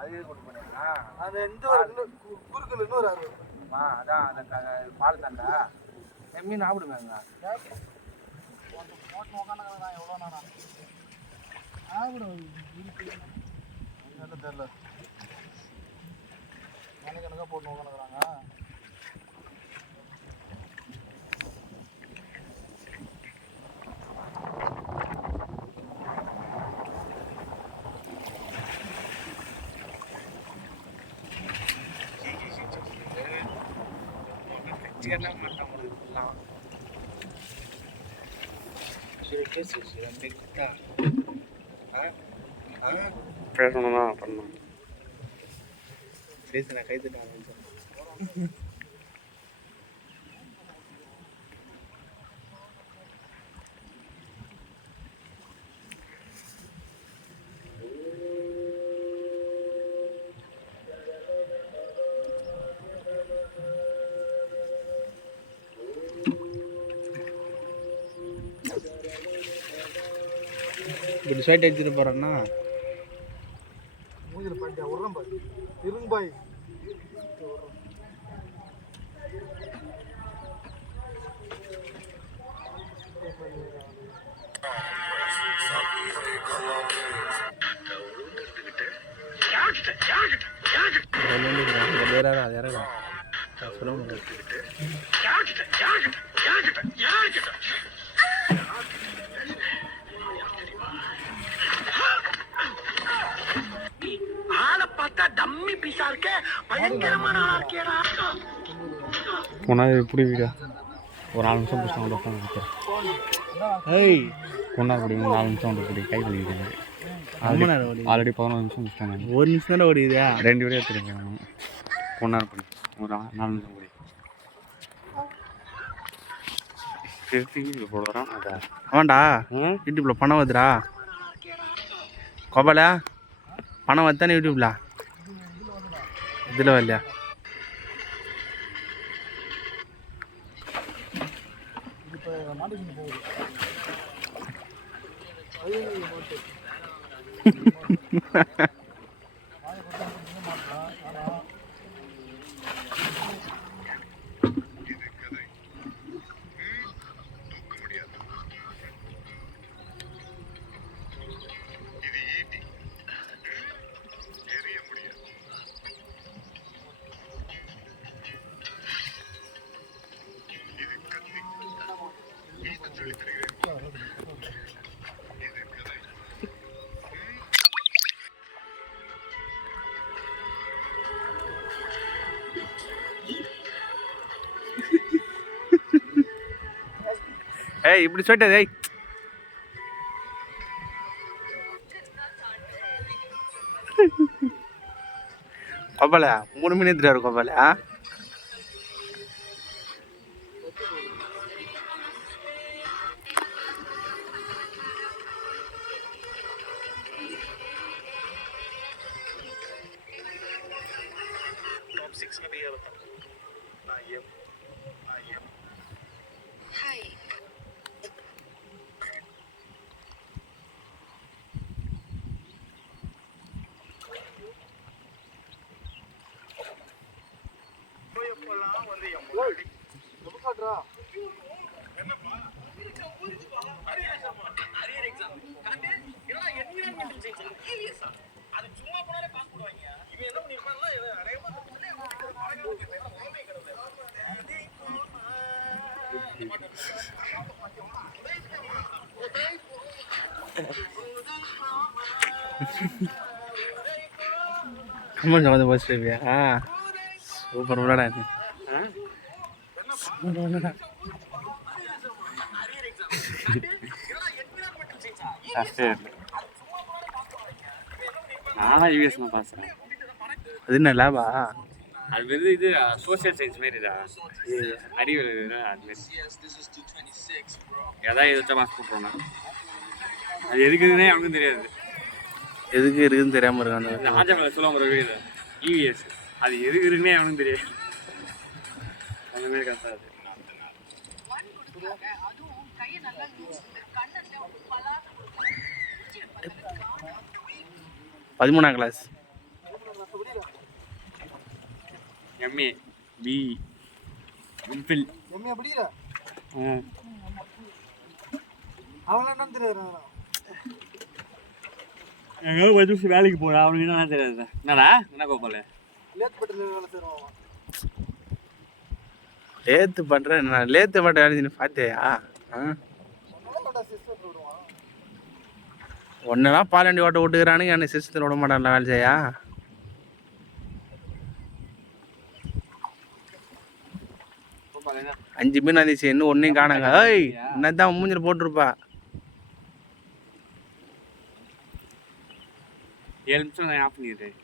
அது கொண்டு போனீங்களா? அந்த இந்த ஒரு குறுக்குல இன்னொரு ஆறு அதான் அந்த பால் தண்டா மீன் சாப்பிடுவேங்க. போட்டு உட்காந்துக்கிறேன் எவ்வளோ நானா ஆகிடும் தெரியல கணக்காக போட்டு உட்காந்துக்கிறாங்க. பேசணும்னா பண்ணணும். பேசுனா கை தட்டாங்க. இப்படி ஸ்வைட் அடிச்சுட்டு போகிறேன்னா மூஞ்சில் பாட்டியா விட்றேன் பாய் இருங்க பாய். சொல்ல முடியாது. போனால் எப்படி வீடியோ ஒரு 4 நிமிஷம் பிடிச்சா வந்து உட்காந்து ஏய் கொண்டா பிடி 4 நிமிஷம் வந்து பிடி கை கழுவிக்கிறேன். ஆல்ரெடி 11 நிமிஷம் முடிச்சிட்டாங்க. 1 நிமிஷம் தானே ஓடிது. 2 வீடியோ எடுத்துருக்கேன். கொண்டாடு பண்ணி ஒரு 4 நிமிஷம் ஓடி யூடியூப்ல போடுறான். ஆமாண்டா யூடியூப்ல பணம் வருதுடா கோபாலா. பணம் வருதானே யூடியூப்ல இதில் வரலையா? ஏய் இப்படி சொல்லிட்டது. ஏய் கோபால 3 மணி எடுத்துட்டாரு கோபால. கமெண்ட் வந்து போஸ்ட்வியா சூப்பர் உள்ளடா இது. நானா யூஎஸ் பாசுறேன். அது என்ன லேபா? அது வந்து இது சோசியல் சயின்ஸ் மாரிடா. அறிவியல் அது மாரி ஏதாவது எதாச்சும் மாஸ் போட்டுருவோண்ணா. அது எதுக்குதுன்னே அவனுக்கும் தெரியாது. எதுக்கு இருக்குதுன்னு தெரியாமல் இருக்காங்க. அந்த ஆஜாவில் சொல்லுவாங்க ஒரு வீடு இவிஎஸ் அது எதுக்கு இருக்குன்னே அவனுக்கும் தெரியாது. அந்த மாரி கஷ்டம் அது. பதிமூணாம் class MA B MPhil MA படிக்கிற அவன் என்ன தெரியாது எங்கே படிச்சு வேலைக்கு போகிறான் அவனுக்கு என்ன தெரியாது. என்னடா என்ன கோபால் லேத்துப்பட்டில் வேலை செய்வான். லேத்து பண்ணுறேன் நான் லேத்து பட்ட வேலை செஞ்சு பார்த்தியா? சிஸ்டர் விடுவான். ஒன்னெல்லாம் பாலாண்டி ஓட்ட விட்டுக்கிறானுங்க என்ன சிஸ்டத்தில் விட மாட்டான்ல வேலை செய்யா. கோபால் 5 மீன் வந்துச்சு இன்னும் ஒன்றையும் காணாங்க. ஏய் என்னதான் மூஞ்சில் போட்டிருப்பா. 7 நிமிஷம் நான் ஆஃப் பண்ணிடுறேன்.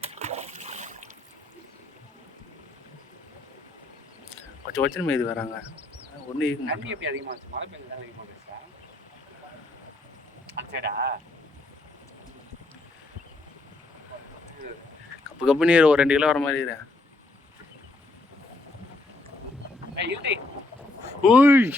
கொஞ்சம் வச்சு மீது வராங்க ஒன்று தண்ணி எப்படி அதிகமாக இருந்துச்சு? மழை பெய்ஞ்சு தான் அதிகமாக இருந்துச்சா? சரிடா கப்பு கப்பு நீர் ஒரு 2 கிலோ வர மாதிரி இரு. இல்லை ஓய்